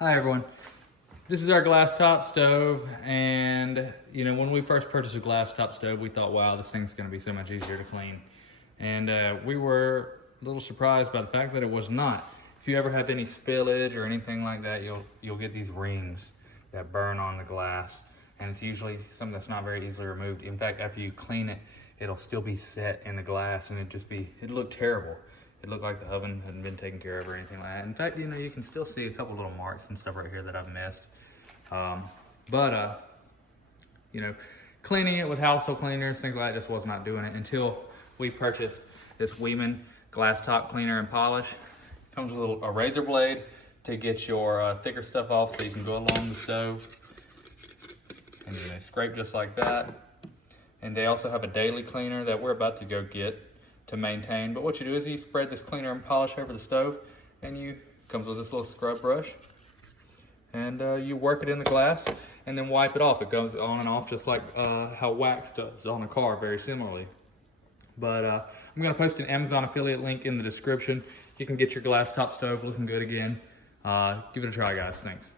Hi everyone. This is our Glasstop stove, and when we first purchased a Glasstop stove, we thought, wow, this thing's going to be so much easier to clean. And we were a little surprised by the fact that it was not. If you ever have any spillage or anything like that, you'll get these rings that burn on the glass, and it's usually something that's not very easily removed. In fact, after you clean it, it'll still be set in the glass, and it'd look terrible. It looked like the oven hadn't been taken care of or anything like that. In fact, you can still see a couple little marks and stuff right here that I've missed. Cleaning it with household cleaners, things like that, just was not doing it until we purchased this Weeman Glasstop cleaner and polish. Comes with a razor blade to get your thicker stuff off so you can go along the stove. And scrape just like that. And they also have a daily cleaner that we're about to go get to maintain. But what you do is you spread this cleaner and polish over the stove, and comes with this little scrub brush, and you work it in the glass and then wipe it off. It goes on and off just like how wax does on a car, very similarly. But I'm going to post an Amazon affiliate link in the description. You can get your Glasstop stove looking good again. Give it a try, guys. Thanks.